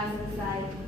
selesai.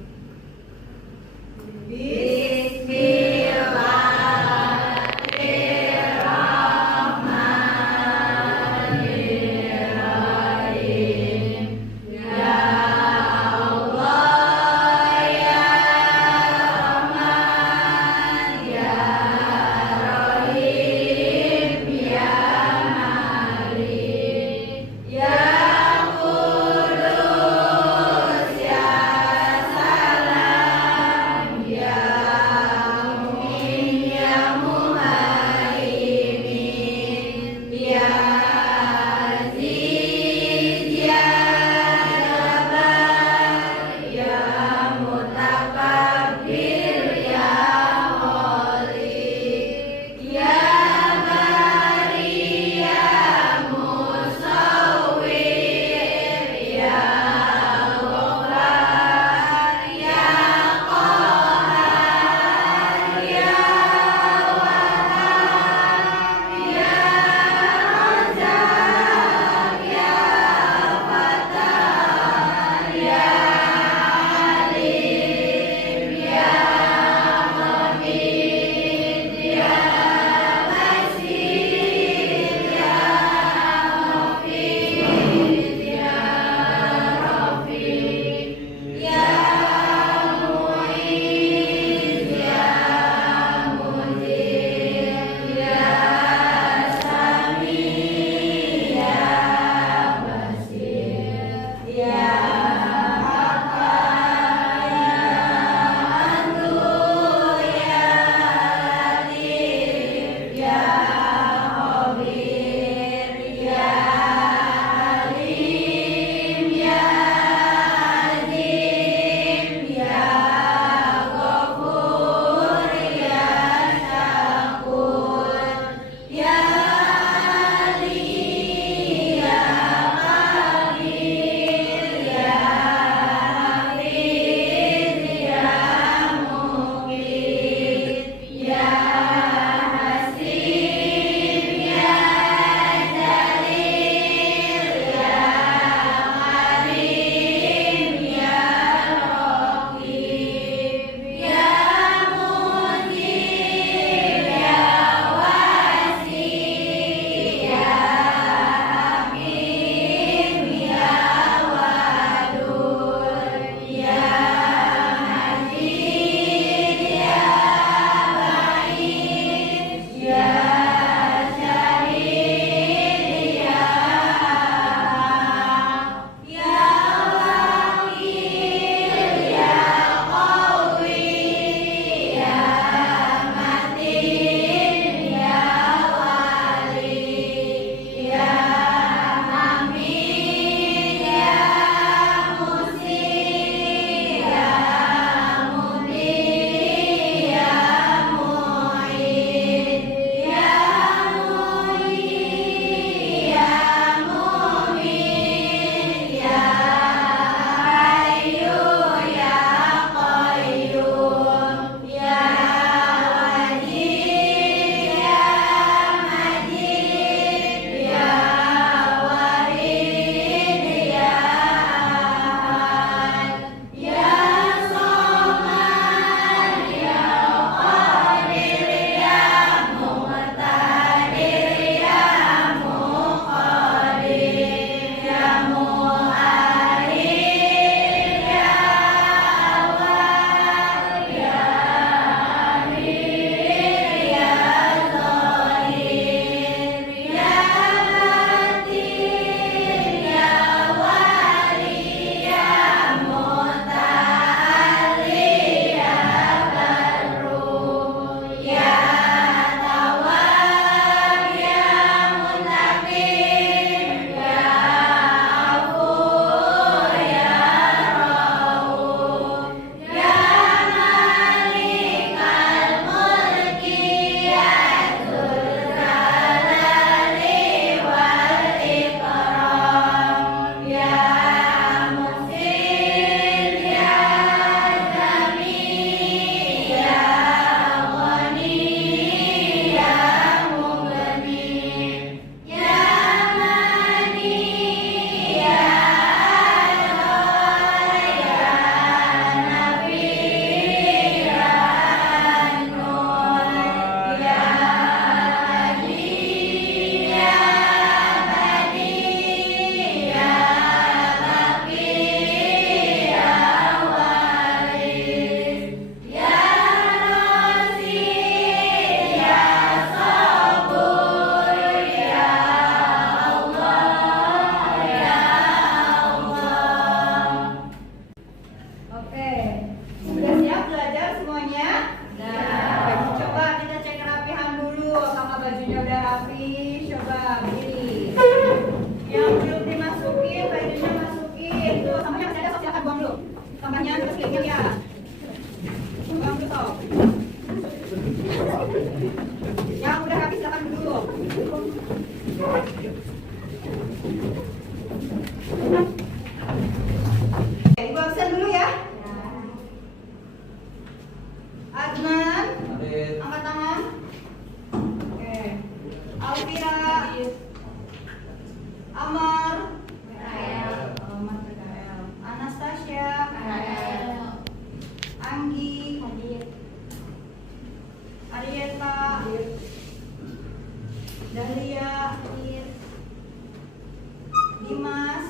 Dimas,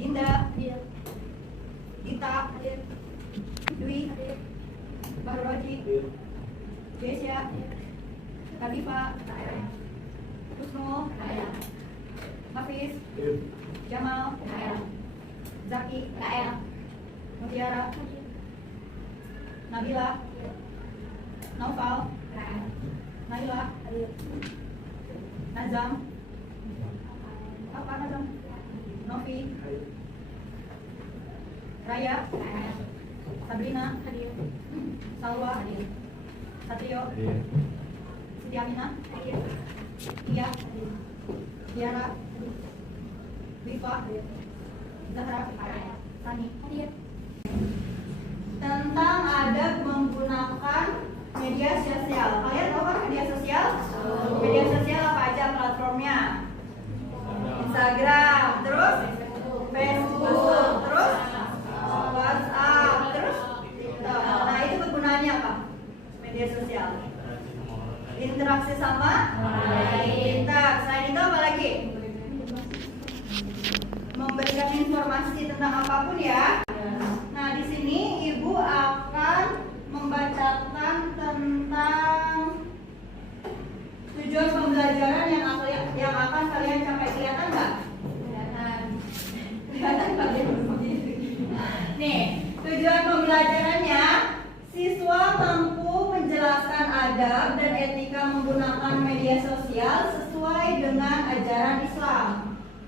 Dinda, Dita, Dwi, Baroji, Desya, Khalifa, Kusno, Hafiz, Jamal, Zaki, Mutiara, Nabila, Naufal, Naila, Nazam, apa Nazam? Novi, Raya, Sabrina, Salwa, Satrio, Siti Aminah, Iya, Tiara, Viva, Zahra, Sani. Tentang adab menggunakan media sosial. Kalian tahu kan media sosial? Media sosial apa aja platformnya? Instagram, terus Facebook, terus WhatsApp, terus TikTok. Nah, itu kegunaannya apa? Media sosial. Interaksi sama kita. Selain itu apa lagi? Memberikan informasi tentang apapun ya. Nah, di sini Ibu akan membacakan tentang tujuan pembelajaran yang akan kalian capai. Kelihatan nggak? Kelihatan kalian sendiri. Nih, tujuan pembelajarannya siswa mampu menjelaskan adab dan etika menggunakan media sosial sesuai dengan ajaran Islam.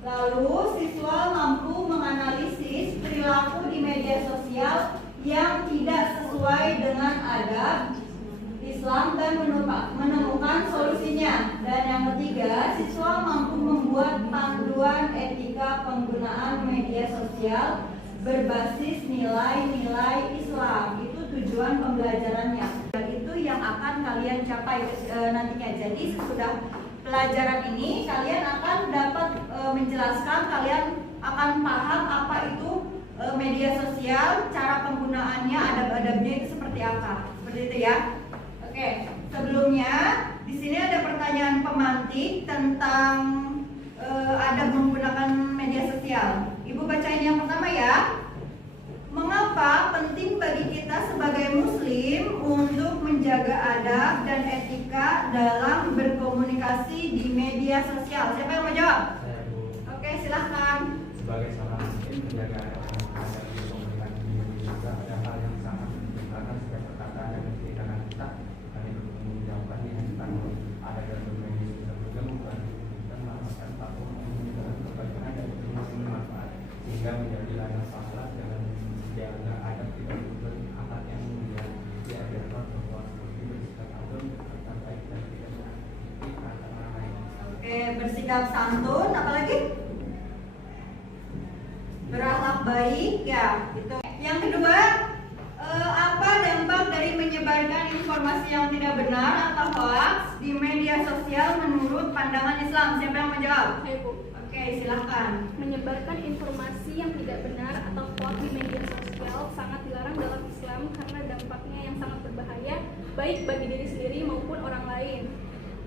Lalu siswa mampu menganalisis perilaku di media sosial yang tidak sesuai dengan adab Islam dan menemukan solusinya. Dan yang ketiga, siswa mampu membuat panduan etika penggunaan media sosial berbasis nilai-nilai Islam. Itu tujuan pembelajarannya. Dan itu yang akan kalian capai nantinya. Jadi sesudah pelajaran ini kalian akan dapat menjelaskan, kalian akan paham apa itu media sosial, cara penggunaannya, adab-adabnya itu seperti apa. Seperti itu ya. Oke, sebelumnya di sini ada pertanyaan pemantik tentang adab menggunakan media sosial. Ibu bacain yang pertama ya. Mengapa penting bagi kita sebagai muslim untuk menjaga adab dan etika dalam berkomunikasi di media sosial? Siapa yang mau jawab? Saya, Bu. Oke, silahkan. Sebagai seorang muslim, menjaga adab di komunikasi di media juga ada hal yang sangat penting karena setiap perkataan dan tindakan kita akan dipertanggungjawabkan di hadapan ada dalam media sosial juga bukan dan melakukan platform menunjukkan kebaikan dan bermanfaat sehingga menjadi ladang pahala dalam menjaga adab tidak berakhlak yang mulia diajarkan bahwa seperti bersikap adil berkata baik dan tidak menyakiti kata orang lain. Oke, bersikap santun, apalagi? Berakhlak baik ya, gitu. Yang kedua, apa dampak dari menyebarkan informasi yang tidak benar atau hoax di media sosial menurut pandangan Islam? Siapa yang menjawab? Saya, Bu. Oke, silahkan. Menyebarkan informasi yang tidak benar atau hoax di media sosial sangat dilarang dalam Islam karena dampaknya yang sangat berbahaya baik bagi diri sendiri maupun orang lain.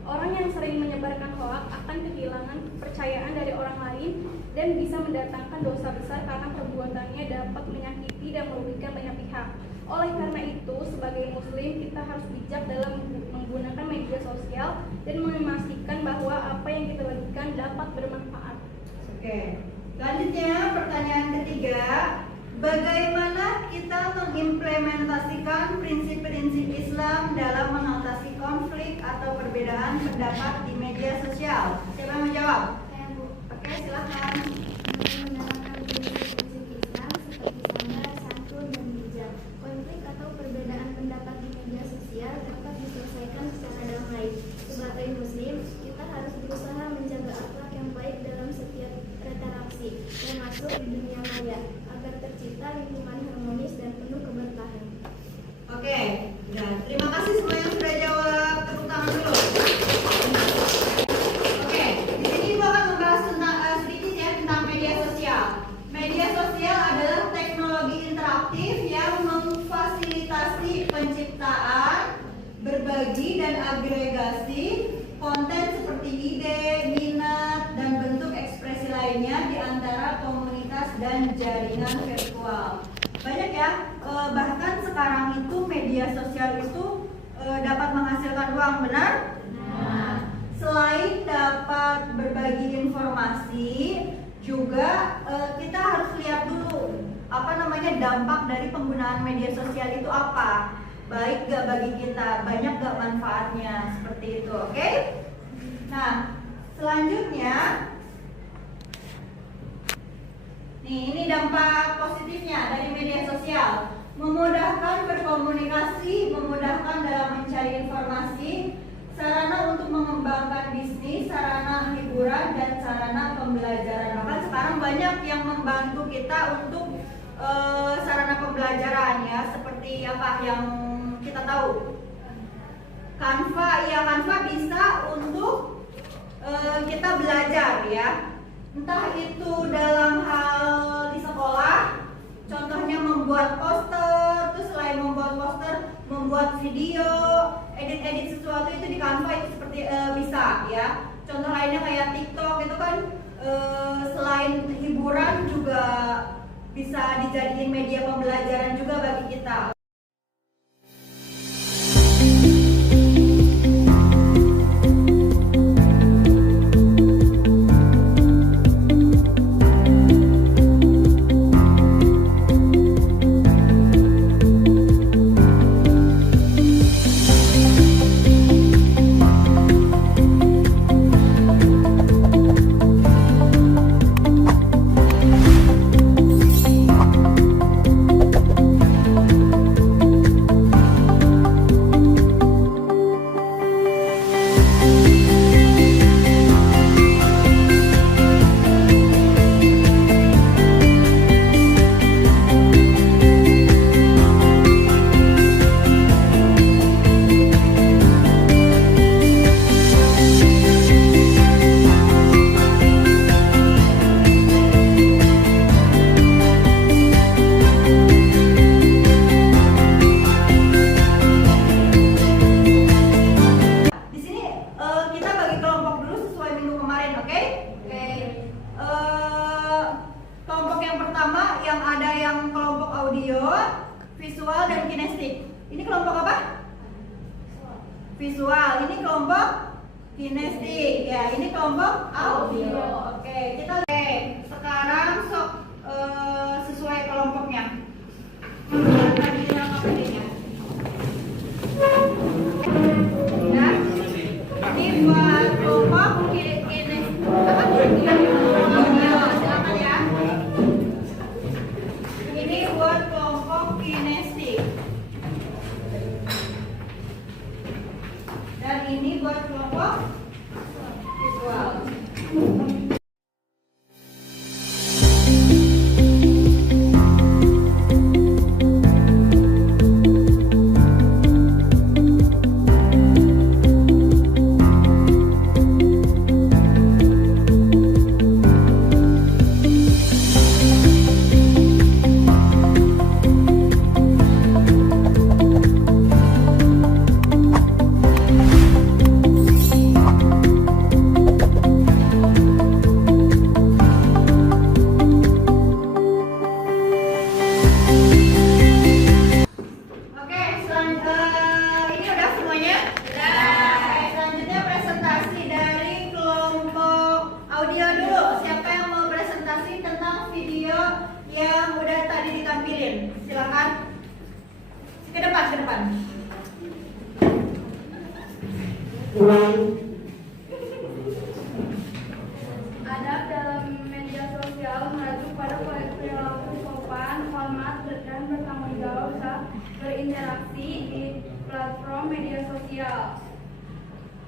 Orang yang sering menyebarkan hoax akan kehilangan kepercayaan dari orang lain dan bisa mendatangkan dosa besar karena perbuatannya dapat menyakiti dan merugikan banyak pihak. Oleh karena itu, sebagai muslim kita harus bijak dalam menggunakan media sosial dan memastikan bahwa apa yang kita bagikan dapat bermanfaat. Oke, selanjutnya pertanyaan ketiga, bagaimana kita mengimplementasikan prinsip-prinsip Islam dalam mengatasi konflik atau perbedaan pendapat di media sosial? Siapa yang menjawab? Saya, Bu. Oke, silahkan. Menerapkan prinsip-prinsip Islam seperti sabar, santun, dan bijak. Konflik atau perbedaan pendapat di media sosial dapat diselesaikan secara damai. Sebagai muslim, kita harus berusaha menjaga akhlak yang baik dalam setiap interaksi, termasuk di dunia maya, agar tercipta lingkungan harmonis dan penuh keberkahan. Oke, ya, terima kasih semua yang sudah jawab. Tepuk tangan dulu. Oke, di sini Ibu akan membahas tentang sedikit ya tentang media sosial. Media sosial adalah teknologi interaktif yang memfasilitasi penciptaan, berbagi dan agregasi konten seperti ide, minat, dan bentuk ekspresi lain lainnya di antara komunitas dan jaringan virtual. Banyak ya, bahkan sekarang itu media sosial itu dapat menghasilkan uang, benar? Selain dapat berbagi informasi, juga kita harus lihat dulu dampak dari penggunaan media sosial itu apa. Baik gak bagi kita, banyak gak manfaatnya, seperti itu, oke? Nah, selanjutnya nih, ini dampak positifnya dari media sosial. Memudahkan berkomunikasi, memudahkan dalam mencari informasi, sarana untuk mengembangkan bisnis, sarana hiburan, dan sarana pembelajaran. Bahkan sekarang banyak yang membantu kita untuk sarana pembelajaran ya, seperti apa yang kita tahu. Canva, ya Canva bisa untuk kita belajar ya. Entah itu dalam hal di sekolah, contohnya membuat poster, terus selain membuat poster, membuat video, edit sesuatu itu di Canva itu seperti bisa ya. Contoh lainnya kayak TikTok itu kan selain hiburan juga bisa dijadiin media pembelajaran juga bagi kita. Visual dan kinestik. Ini kelompok apa? Visual. Ini kelompok kinestik. Ya, ini kelompok audio. Oke, kita lihat. Sekarang sok sesuai kelompoknya. Tadi yang apa nya? Nah, ini buat kelompok kinestik. Apa? Audio. Silakan ya. Ini buat kelompok kinestik. Dan ini buat kelompok visual. Yang udah tadi ditampilin, silakan ke depan. Adab dalam media sosial merujuk pada perilaku sopan, hormat, dan bertanggung jawab saat berinteraksi di platform media sosial.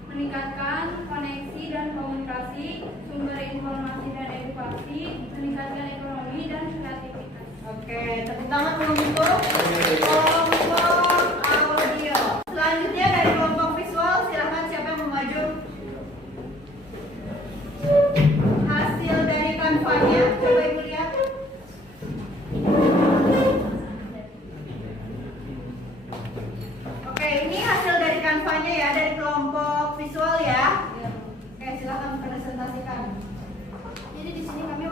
Meningkatkan koneksi dan komunikasi, sumber informasi dan edukasi, meningkatkan ekonomi dan kreativitas. Oke, tepuk tangan untuk kelompok audio. Selanjutnya dari kelompok visual, silakan siapa yang mau maju. Hasil dari Canva-nya, coba ibu lihat. Oke, ini hasil dari Canva-nya ya, dari kelompok visual ya. Oke, silakan presentasikan. Jadi di sini kami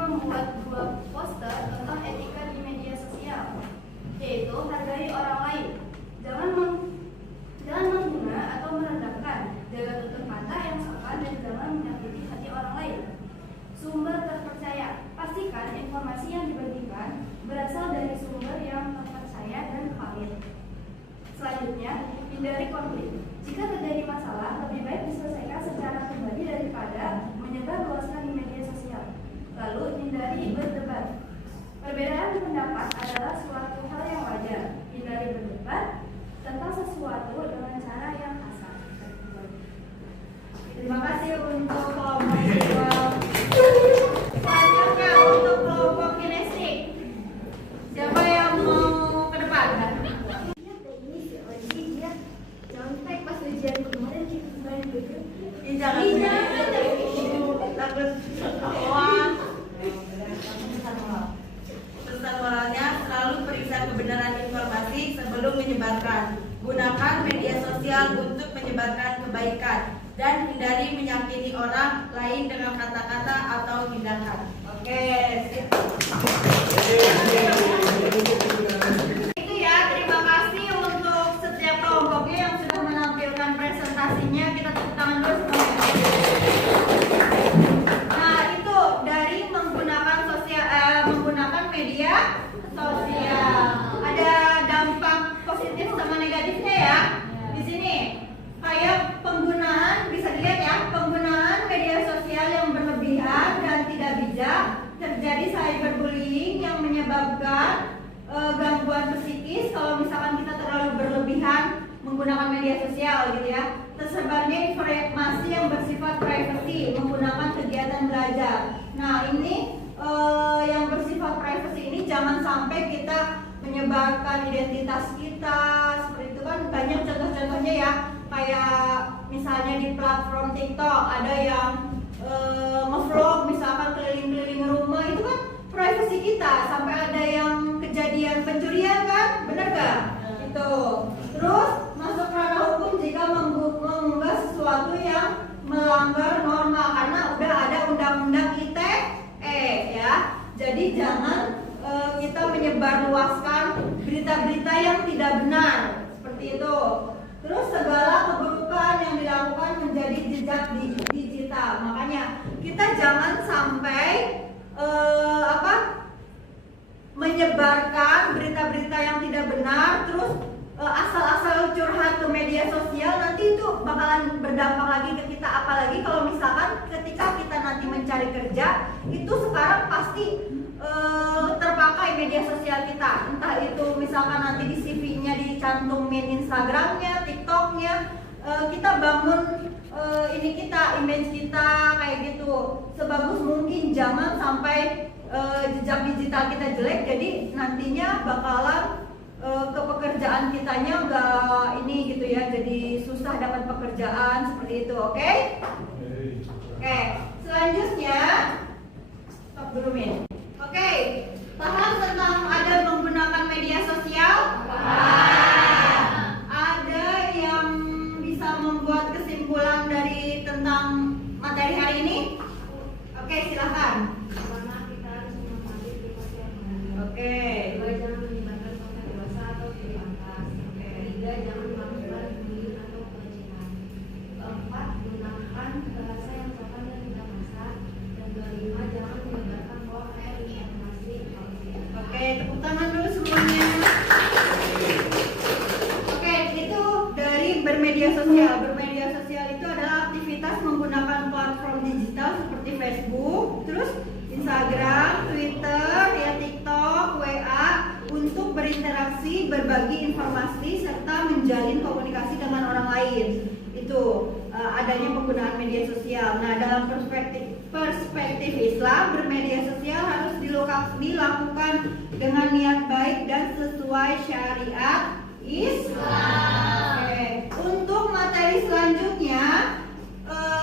Hindari konflik. Jika terjadi masalah, lebih baik diselesaikan secara pribadi daripada menyebarluaskan di media sosial. Lalu, hindari berdebat. Perbedaan pendapat adalah suatu hal yang wajar. Hindari berdebat tentang sesuatu dengan cara yang kasar. Terima kasih untuk kelompok visual. Selanjutnya untuk kelompok kinestetik. Siapa yang mau ke depan? Ini si Oji dia contek pas ujian kemarin kita main dulu. Jangan. Takut. Wah. Pesan moralnya, selalu periksa kebenaran informasi sebelum menyebarkan. Gunakan media sosial untuk menyebarkan kebaikan dan hindari menyakiti orang lain dengan kata-kata atau tindakan. Oke, sip. Itu ya, terima kasih untuk setiap kelompoknya yang sudah menampilkan presentasinya. Kita tepuk tangan dulu semuanya. Nah, itu dari menggunakan menggunakan media sosial. Ada dampak positif sama negatifnya ya. Di sini kayak penggunaan, bisa dilihat ya, penggunaan media sosial yang berlebihan dan tidak bijak, terjadi cyberbullying yang menyebabkan gangguan psikis kalau misalkan kita terlalu berlebihan menggunakan media sosial gitu ya. Tersebarnya informasi yang bersifat privacy menggunakan kegiatan belajar. Nah, ini yang bersifat privacy ini jangan sampai kita menyebarkan identitas kita. Seperti itu kan banyak contoh-contohnya ya. Kayak misalnya di platform TikTok ada yang nge-vlog misalkan keliling-keliling rumah, itu kan privasi kita. Sampai ada yang kejadian pencurian kan, benar gak? Itu. Terus masuk ranah hukum jika mengunggah sesuatu yang melanggar norma karena udah ada undang-undang ITE ya. Jadi jangan kita menyebarluaskan berita-berita yang tidak benar seperti itu. Terus segala keburukan yang dilakukan menjadi jejak digital. Makanya kita jangan sampai menyebarkan berita-berita yang tidak benar, terus asal-asal curhat ke media sosial, nanti itu bakalan berdampak lagi ke kita. Apalagi kalau misalkan ketika kita nanti mencari kerja, itu sekarang pasti terpakai media sosial kita. Entah itu misalkan nanti di CV-nya dicantumin Instagramnya, TikToknya, kita bangun image kita kayak gitu sebagus mungkin. Jangan sampai jejak digital kita jelek, jadi nantinya bakalan ke pekerjaan kitanya enggak ini gitu ya, jadi susah dapat pekerjaan seperti itu. Oke? Oke, selanjutnya stop dulu Min. Oke, paham tentang ada menggunakan media sosial? Ada yang bisa membuat kesimpulan dari tentang materi hari ini? Oke, silakan. Pertama, kita harus memahami privasi yang baik. Oke. Kedua, jangan menyebarkan konten dewasa atau video pantas. Ketiga, jangan melakukan bullying atau pelecehan. Keempat, gunakan bahasa yang sopan dan tidak kasar. Dan kelima, jangan menyebarkan hoax atau informasi palsu. Oke, tepuk tangan dulu semuanya. Oke, itu dari bermedia sosial. Bermedia sosial itu adalah aktivitas menggunakan platform digital seperti Facebook, terus Instagram, Twitter, ya TikTok, WA untuk berinteraksi, berbagi informasi serta menjalin komunikasi dengan orang lain. Itu adanya penggunaan media sosial. Nah, dalam perspektif Islam, bermedia sosial harus dilakukan dengan niat baik dan sesuai syariat Islam. Oke. Untuk materi selanjutnya,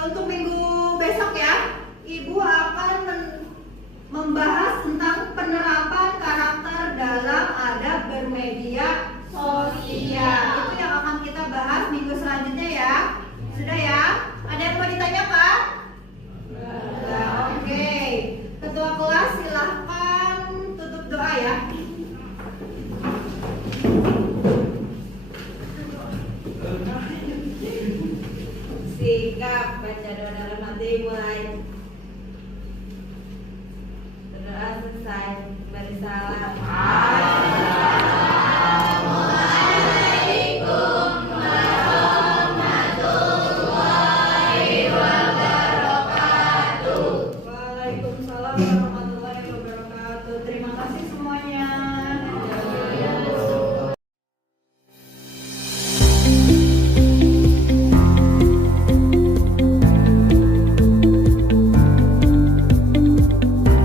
untuk minggu besok ya, Ibu akan membahas tentang penerapan karakter dalam adab bermedia sosial. Itu yang akan kita bahas minggu selanjutnya ya. Sudah ya? Ada yang mau ditanyakan? Oke. Ketua kelas silahkan tutup doa ya. Sikap baca doa dalam hati mulai. Berdoa selesai. Beri salam.